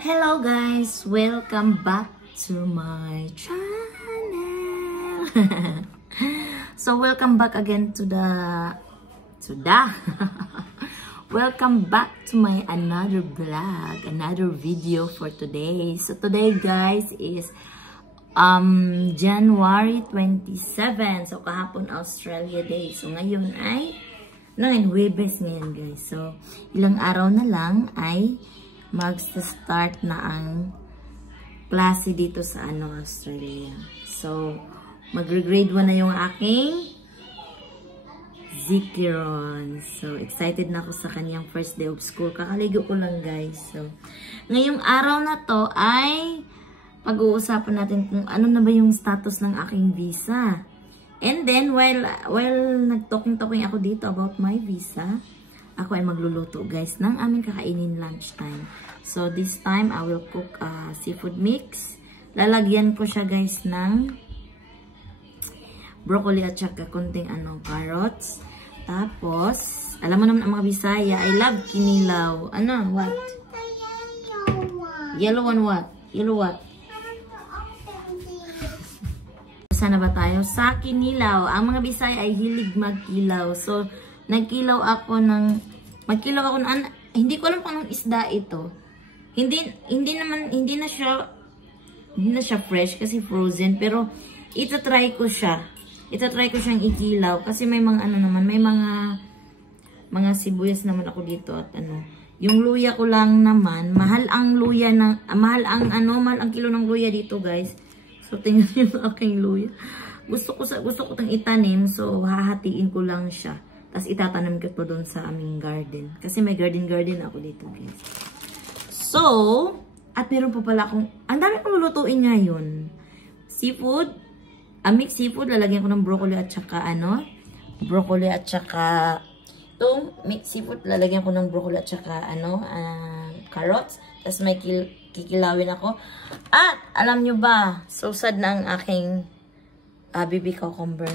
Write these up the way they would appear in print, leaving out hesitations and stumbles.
Hello guys, welcome back to my channel. So welcome back again to the welcome back to my another vlog, another video for today. So today guys is January 27. So kahapon Australia Day. So ngayon ay Huwebes ngayon guys. So ilang araw na lang ay mag-start na ang klase dito sa Australia. So, magre-grade 1 na yung aking Zikiron. So, excited na ako sa kanyang first day of school. Kakaligo ko lang guys. So, ngayong araw na to ay pag-uusapan natin kung ano na ba yung status ng aking visa. And then, while nag-talking ako dito about my visa, ako ay magluluto guys ng aming kakainin lunchtime. So this time I will cook seafood mix. Lalagyan ko siya guys ng broccoli at saka konting carrots. Tapos, alam mo naman ang mga Bisaya, I love kinilaw. What? Yellow one what? Yellow what? Sana ba tayo? Sa kinilaw. Ang mga Bisaya ay hilig magkilaw. So, nagkilaw ako ng hindi ko alam kung anong isda ito. Hindi na siya fresh kasi frozen, pero itatry ko siya. Itatry ko siyang ikilaw kasi may mga may mga sibuyas naman ako dito at Yung luya ko lang naman, mahal ang kilo ng luya dito, guys. So tingnan niyo yung aking luya. Gusto ko tang itanim, so hahatiin ko lang siya. Tapos itatanim ko to doon sa aming garden. Kasi may garden ako dito, guys. So, at meron pa pala akong, ang dami kong lulutuin ngayon. Seafood, mixed seafood, lalagyan ko ng broccoli at saka itong mixed seafood, lalagyan ko ng broccoli at saka carrots. Tapos may kikilawin ako. At, alam nyo ba, so sad na ang aking baby cucumber.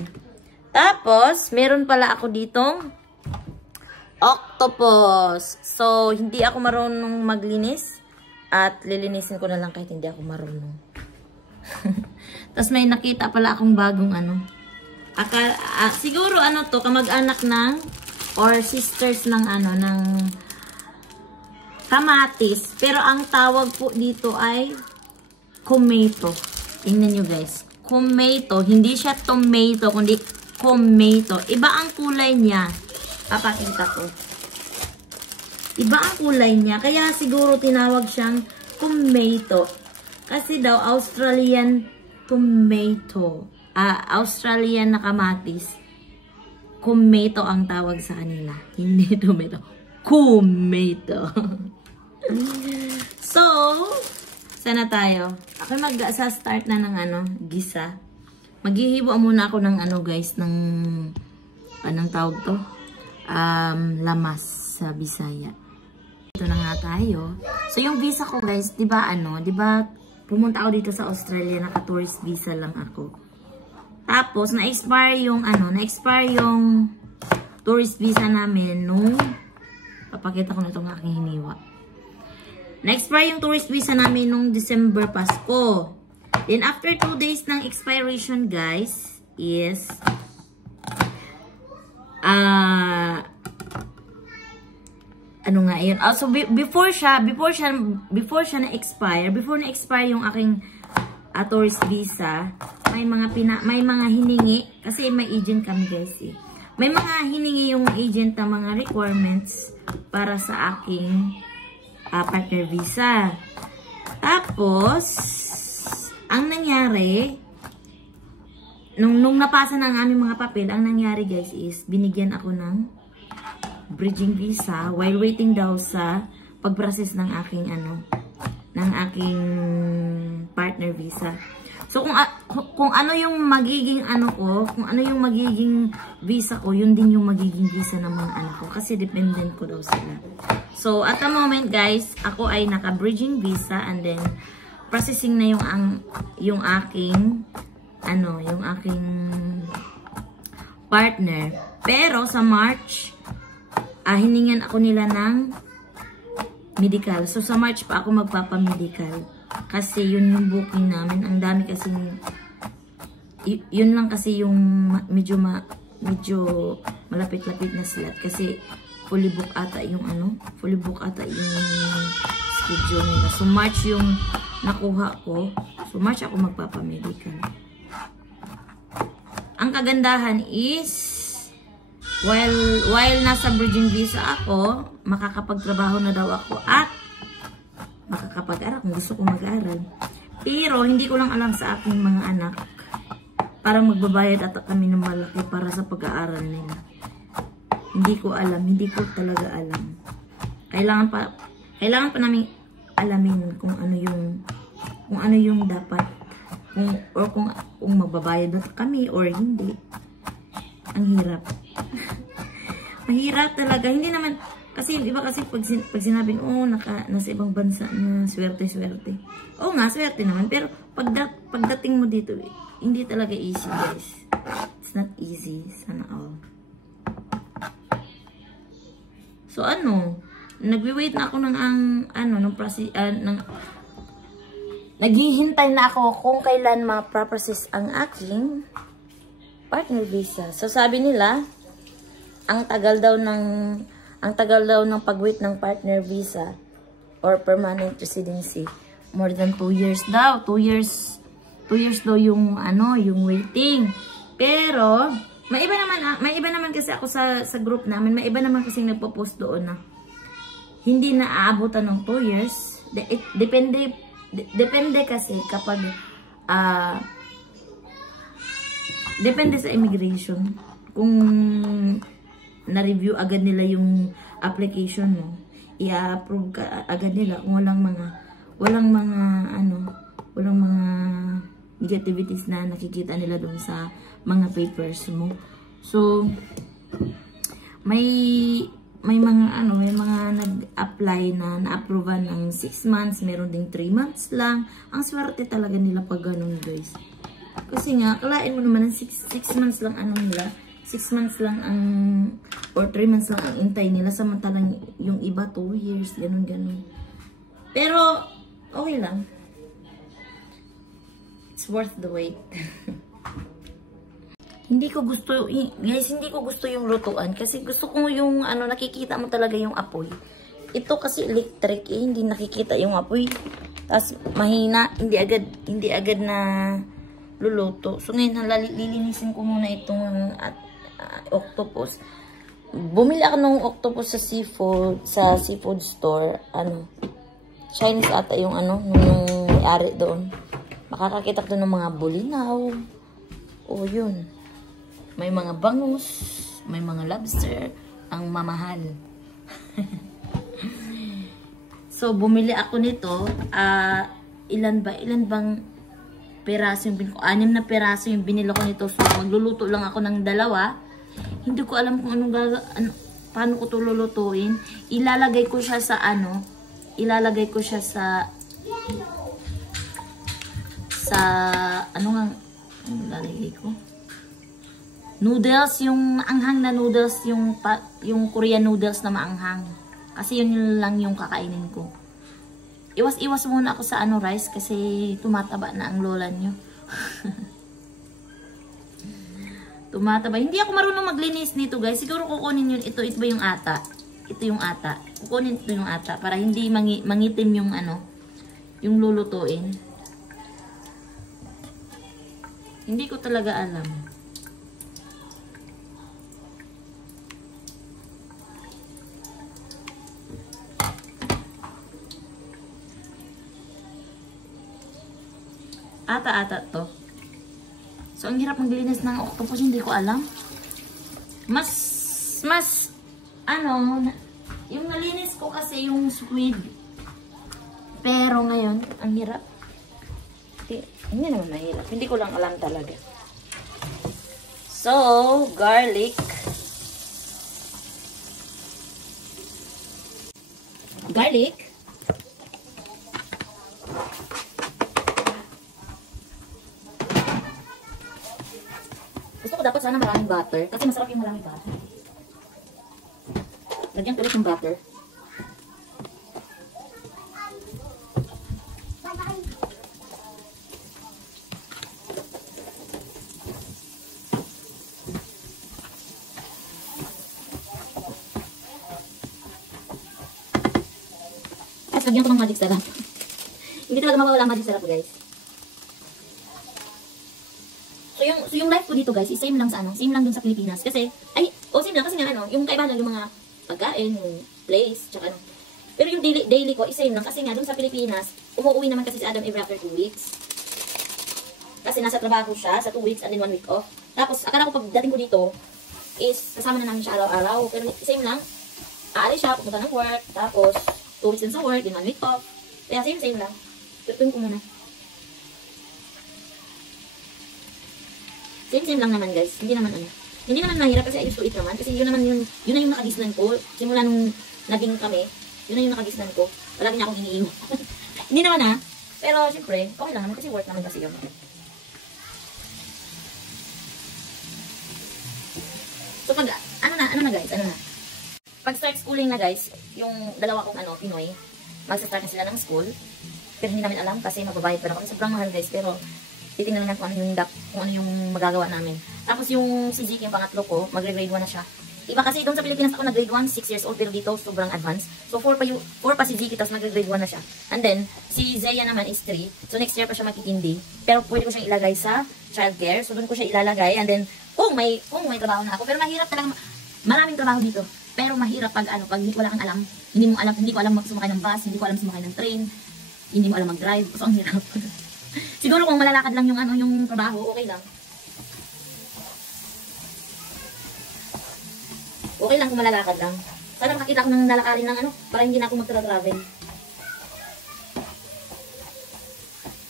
Tapos, meron pala ako ditong octopus. So, hindi ako marunong maglinis. At lilinisin ko na lang kahit hindi ako marunong. Tapos, may nakita pala akong bagong siguro to, kamag-anak ng, or sisters ng ng kamatis. Pero, ang tawag po dito ay tomato. Tingnan nyo guys. Tomato. Hindi siya tomato, kundi tomato. Iba ang kulay niya. Papakita ko. Iba ang kulay niya. Kaya siguro tinawag siyang tomato. Kasi daw Australian tomato. Australian na kamatis. Tomato ang tawag sa kanila. Hindi tomato. Tomato. So, sana tayo. Ako mag-start na ng gisa. Maghihibo muna ako ng guys, ng anong tawag to? Lamas sa Bisaya. Ito na nga tayo. So yung visa ko guys, 'di ba pumunta ako dito sa Australia, naka-tourist visa lang ako. Tapos na-expire yung tourist visa namin nung papakita ko na itong aking hiniwa. Na-expire yung tourist visa namin nung December Pasko. Then, after 2 days ng expiration, guys, is, yun? So, before na-expire yung aking tourist visa, may mga hiningi, kasi may agent kami, guys, eh. May mga hiningi yung agent na mga requirements para sa aking partner visa. Tapos, ang nangyari, nung napasa ng aming mga papel, ang nangyari guys is, binigyan ako ng bridging visa while waiting daw sa pag-process ng aking partner visa. So, kung ano yung magiging kung ano yung magiging visa ko, yun din yung magiging visa ng mga anak ko. Kasi dependent ko daw sila. So, at the moment guys, ako ay naka-bridging visa and then, processing na yung aking partner. Pero sa March, hiningan ako nila ng medical. So, sa March pa ako magpapamedical. Kasi yun yung booking namin. Ang dami kasi, yun lang kasi yung medyo malapit-lapit na slot. Kasi fully book ata yung fully book ata yung schedule nila. So, March yung nakuha ko. So, March ako magpapamedical. Ang kagandahan is, while nasa bridging visa ako, makakapagtrabaho na daw ako at makakapag-aral kung gusto ko mag-aral. Pero, hindi ko lang alam sa aking mga anak. Parang magbabayad ata kami ng malaki para sa pag-aaral nila. Hindi ko alam. Hindi ko talaga alam. Kailangan pa namin alamin kung ano yung dapat. Kung magbabayad na kami or hindi. Ang hirap. Mahirap talaga. Hindi naman, kasi iba kasi pag sinabing, nasa ibang bansa na, swerte-swerte. Oo nga, swerte naman. Pero pagdating mo dito, hindi talaga easy, guys. It's not easy. Sana all. So, nagwi-wait na ako naghihintay na ako kung kailan ma-process ang aking partner visa. So, sabi nila, ang tagal daw ng pag-wait ng partner visa or permanent residency, more than 2 years daw. 2 years daw yung waiting. Pero may iba naman kasi ako sa group namin, may iba naman kasi nagpo-post doon na hindi na aabutan ng 2 years. Depende kasi kapag depende sa immigration kung na-review agad nila yung application mo, i-approve ka agad nila kung walang mga negativities na nakikita nila doon sa mga papers mo. So may mga nag-apply na na-approvean ng 6 months, meron ding 3 months lang. Ang swerte talaga nila pag ganun, guys. Kasi nga, kalain mo naman ng 6 months lang 6 months lang or 3 months lang ang intay nila, samantalang yung iba 2 years, ganun. Pero, okay lang. It's worth the wait. Hindi ko gusto yung lutuan kasi gusto ko yung nakikita mo talaga yung apoy. Ito kasi electric hindi nakikita yung apoy. Tapos mahina, hindi agad na luluto. So ngayon lilinisin ko muna itong octopus. Bumili ako ng octopus sa seafood store. Chinese ata yung nung may-ari doon. Makakakita ko ng mga bulinaw. O yun. May mga bangus, may mga lobster, ang mamahal. So, bumili ako nito. Ilan bang peraso yung binili ko? 6 na peraso yung binili ko nito. So, magluluto lang ako ng 2. Hindi ko alam kung paano ko ito lulutuin. Ilalagay ko siya sa ilalagay ko siya sa ilalagay ko? Noodles, yung anghang na noodles, yung Korean noodles na maanghang. Kasi yun lang yung kakainin ko. Iwas muna ako sa rice kasi tumataba na ang lola nyo. Tumataba. Hindi ako marunong maglinis nito, guys. Siguro kukunin yun. Ito ba yung ata? Ito yung ata. Kukunin ito yung ata para hindi mangitim yung yung lulutuin. Hindi ko talaga alam. Ata to. So, ang hirap maglinis ng octopus, hindi ko alam. Yung nalinis ko kasi yung squid. Pero ngayon, ang hirap. Hindi naman mahirap. Hindi ko lang alam talaga. So, garlic. Gusto ko dapat sana maraming butter. Kasi masarap yung maraming butter. Lagyan ko ulit yung butter. Tapos lagyan ko ng magic sarap. Hindi talaga mawawala ang magic sarap ko, guys. So yung life ko dito, guys, is same lang sa same lang dun sa Pilipinas. Kasi, same lang kasi nga yung kaibahan lang yung mga pagkain, yung place, tsaka Pero yung daily ko is same lang kasi nga dun sa Pilipinas, umuwi naman kasi si Adam every after 2 weeks. Kasi nasa trabaho siya sa 2 weeks and then 1 week off. Tapos, akala ko pagdating ko dito, is kasama na namin siya araw-araw. Pero same lang, aalis siya, pupunta ng work, tapos 2 weeks din sa work, then 1 week off. Kaya same lang. Tutuin ko muna. Same lang naman, guys. Hindi naman mahirap kasi I used to eat naman. Kasi yun na yung nakagisnan ko. Simula nung naging kami, yun na yung nakagisnan ko. Palagi niya akong iniiwan. Hindi naman pero siyempre, okay lang naman kasi work naman kasi yun. So pag, ano na guys. Pag start schooling na guys, yung dalawa kong Pinoy, magsa-start na sila ng school. Pero hindi namin alam kasi magbabayad pa na kami. Sobrang mahal guys, pero titingnan lang kung ano yung magagawa namin. Tapos yung si Zeke, yung pangatlo ko, magre-grade 1 na siya. Iba kasi doon sa Pilipinas ako nag-grade 1, 6 years old, pero dito sobrang advanced. So 4 pa si Zeke, tapos magre-grade 1 na siya. And then, si Zaya naman is 3. So next year pa siya magkikindi. Pero pwede ko siyang ilagay sa childcare. So doon ko siya ilalagay. And then, kung may trabaho na ako. Pero mahirap talaga, maraming trabaho dito. Pero mahirap pag wala kang alam. Hindi ko alam sumakay ng bus, hindi ko alam sumakay ng train, hindi mo alam mag-drive. So ang hirap. Siguro kung malalakad lang yung trabaho, okay lang. Okay lang kung malalakad lang. Sana makakita ko ng lalakarin ng para hindi na ako magtra-travel.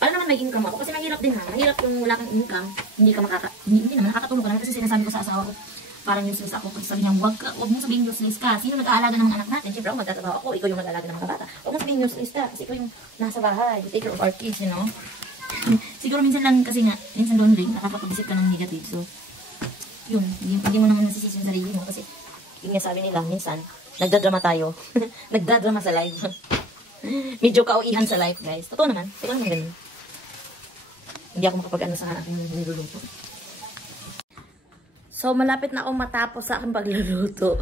Para naman may income ako. Kasi mahirap din mahirap yung wala kang income. Hindi naman nakakatulong ka lang. Kasi sinasabi ko sa asawa ko, parang useless ako. Kasi sabi niya, wag mo sabihin useless ka. Sino nag-aalaga ng mga anak natin? Siyempre ako magtatrabaho ako. Ikaw yung nag-aalaga ng mga bata. Wag mo sabihin useless ka. Kasi ikaw yung nasa bahay. You take care of our kids, you know? Siguro minsan lang kasi nga, minsan doon rin, nakakapag-isip ka ng negative. So, yun, hindi mo naman nasisisi yung sarili mo. Kasi, yun nga sabi nila, minsan, nagdadrama tayo. Nagdadrama sa life. Medyo kauihan sa life, guys. Totoo naman ganun. Hindi ako makapag-ano sa aking niluluto. So, malapit na akong matapos sa aking pagluluto.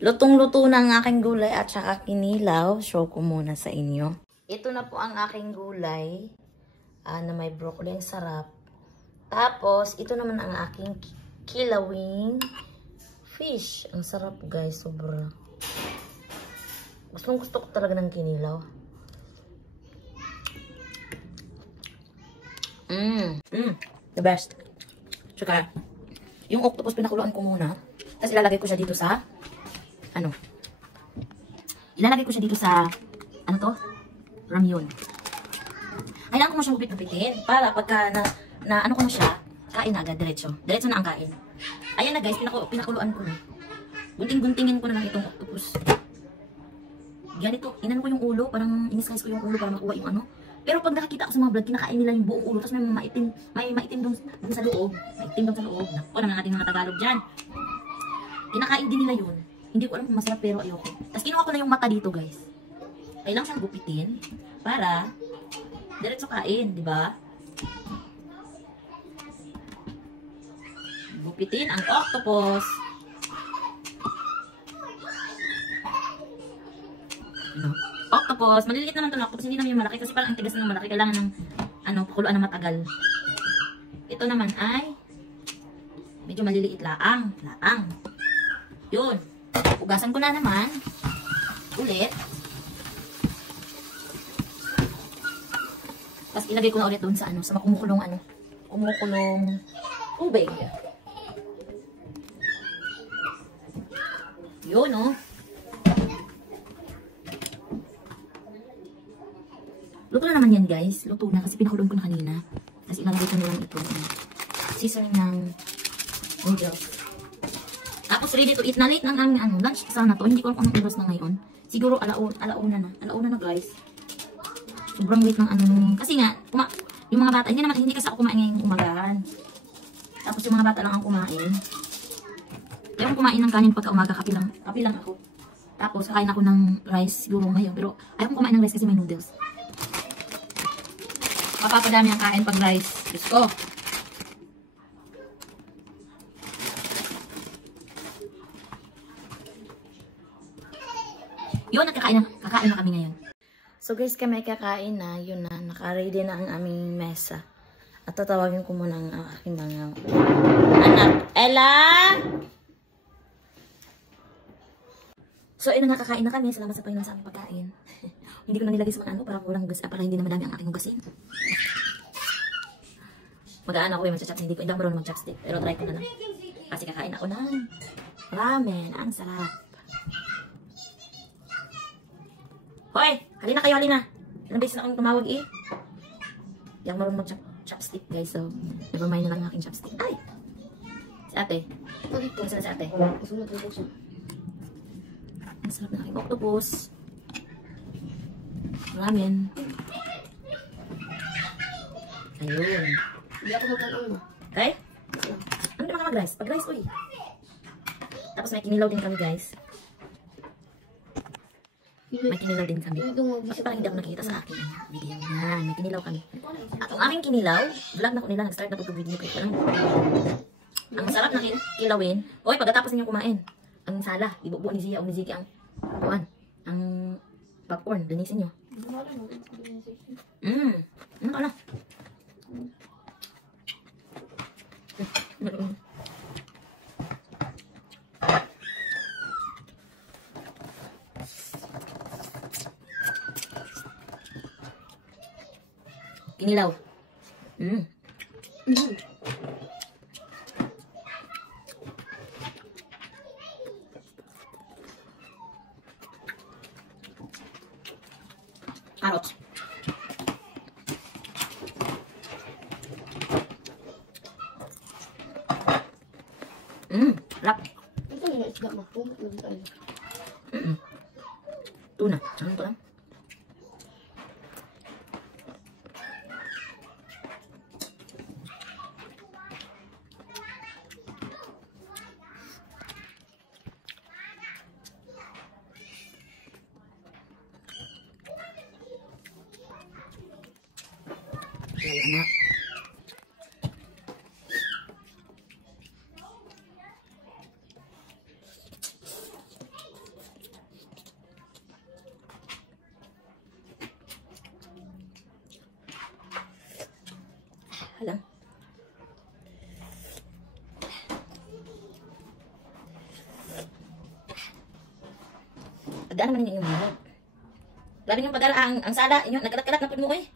Lutong-luto na ang aking gulay at saka kinilaw. Show ko muna sa inyo. Ito na po ang aking gulay na may broccoli ang sarap. Tapos, ito naman ang aking kilawing fish. Ang sarap guys, sobra. Gusto ko talaga ng kinilaw. The best. Tsaka, yung octopus pinakuluan ko muna. Tapos ilalagay ko siya dito sa ramyun. Kailangan ko mo siyang gupit-gupitin para pagka na ko na siya, kain na agad, diretso. Diretso na ang kain. Ayan na guys, pinakuluan ko na. Gunting-guntingin ko na lang itong octopus. Ganito, inan ko yung ulo, parang in-slice ko yung ulo para makuha yung Pero pag nakakita ko sa mga vlog, kinakain nila yung buong ulo, tapos may maitim doon sa loob. Maitim doon sa loob. Naku, naman natin mga Tagalog dyan. Kinakain din nila yun. Hindi ko alam kung masarap pero ayoko. Tapos kinuha ko na yung mata dito guys. Kailangan siyang gupitin para diretso kain, di ba? Gupitin ang octopus. Octopus, maliliit naman ito na octopus, hindi naman yung malaki kasi parang ang tigas ng malaki, kailangan ng pakuluan na matagal. Ito naman ay medyo maliliit laang. Yun. Ugasan ko na naman ulit. Tapos ilagay ko na ulit doon sa sa kumukulong tubig. Yun, Luto na naman yan, guys. Luto na kasi pinakulong ko na kanina. Tapos ilalagay ko na lang ito. Seasoning ng noodles. Tapos ready to eat na. Late ng aming lunch sana to. Hindi ko alam kung anong oras na ngayon. Siguro alauna na. Alauna na, guys. Sobrang late ng kasi nga, yung mga bata, hindi kasi ako kumain ngayong umagahan. Tapos yung mga bata lang ang kumain. Kaya kumain ng kanin pagka umaga, kape lang ako. Tapos kakain ako ng rice siguro ngayon. Pero ayaw kong kumain ng rice kasi may noodles. Mapapadami ang kain pag rice. Diyos ko. Yun, kakain Kakain na kami ngayon. So guys, kami kakain na. Yun na. Naka-ready na ang aming mesa. At tatawagin ko muna ang aking mga anak. Ella! So, ayun na nga, kakain na kami. Salamat sa Panginoon sa aming pagkain. Hindi ko na nilagay sa mga ano para walang hugas. Para hindi na madami ang aking hugasin. Mag-aano ako yung mag-chopstick. Hindi ako marunong mag-chopstick. Pero try ko na lang. Kasi kakain ako ng ramen. Ang sarap. Hoy! Halina kayo, halina. Ilang beses na akong tumawag eh. Hindi ako marunong mag-chopstick guys. So, never mind na lang ang aking chopstick. Ay! Si ate. Kung saan si ate? Ang sarap na aking octopus. Ramen. Ayun. Hindi ako magkaroon. Okay? Ano naman ka mag-rice? Pag-rice, uy. Tapos may kinilaw din kami guys. May kinilaw din kami. Kasi parang hindi ako nakikita sa akin video. Yan, may kinilaw kami. At ang aking kinilaw, vlog na ko nila, nag-start na po video ko. Ang sarap na kilawin. Oy, pagkatapos ninyong kumain, ang sala, ibubuo ni Zia o ni Ziki ang popcorn, linisin nyo. Ano ka na? Kinilaw. Carrots. Sarap. Ito yung isda mo. Tuna. Ano to lang? Anak. Alam. Pagdaan naman yung mga. Grabe yung pagdaan ang sala, yung nagkalat-kalat na po mo eh.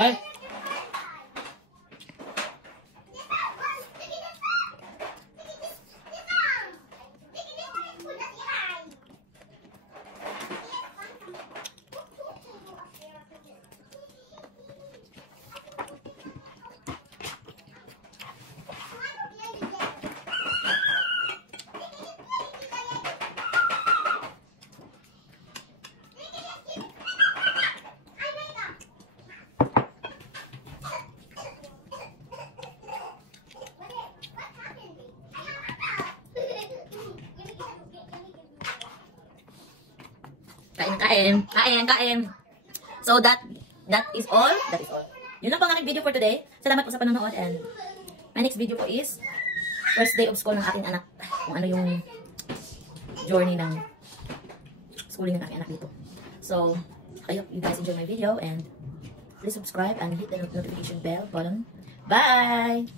Hey. Kain. So that is all. Yun lang po ang aking video for today. Salamat po sa panonood and my next video po is first day of school ng aking anak. Kung ano yung journey ng schooling ng aking anak dito. So, I hope you guys enjoy my video and please subscribe and hit the notification bell button. Bye!